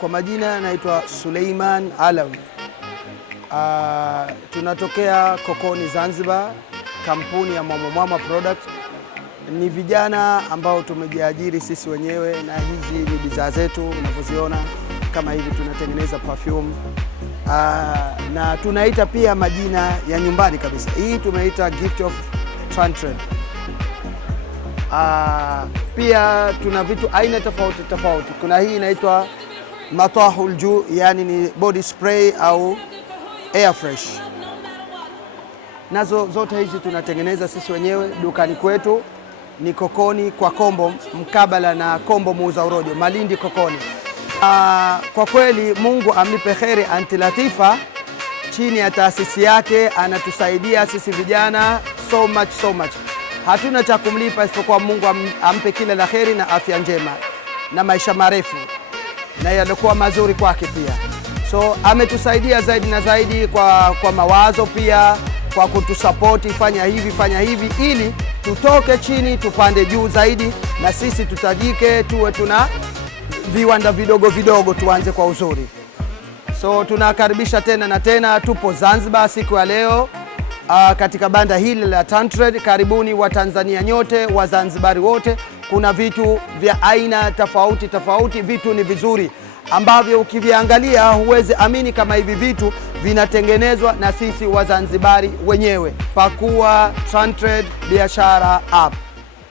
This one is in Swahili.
Kwa majina naitwa Suleiman Alawi. Tunatokea Kokoni Zanzibar, kampuni ya Mwamwamwa Product. Ni vijana ambao tumejiajiri sisi wenyewe, na hizi ni bidhaa zetu unavyoziona. Kama hivi tunatengeneza perfume, na tunaita pia majina ya nyumbani kabisa. Hii tumeita Gift of Tantrade. Pia tuna vitu aina tofauti tofauti. Kuna hii inaitwa Matahul Ju, yani ni body spray au air fresh. Nazo zote hizi tunatengeneza sisi wenyewe dukani kwetu. Ni Kokoni kwa Kombo, mkabala na Kombo muuza urojo, Malindi Kokoni. Kwa kweli Mungu amlipe kheri Anti Latifa, chini ya taasisi yake anatusaidia sisi vijana so much. Hatuna cha kumlipa isipokuwa Mungu ampe kila la kheri na afya njema na maisha marefu, na yalikuwa mazuri kwake pia. So ametusaidia zaidi na zaidi kwa mawazo, pia kwa kutusapoti, fanya hivi ili tutoke chini tupande juu zaidi, na sisi tutajike tuwe tuna viwanda vidogo tuanze kwa uzuri. So tunakaribisha tena na tena, tupo Zanzibar siku ya leo katika banda hili la Tantrade. Karibuni wa Tanzania nyote, wa Zanzibari wote. Kuna vitu vya aina tofauti, vitu ni vizuri ambavyo ukiviangalia huwezi amini kama hivi vitu vinatengenezwa na sisi wa Zanzibari wenyewe. Pakua Tantrade biashara app.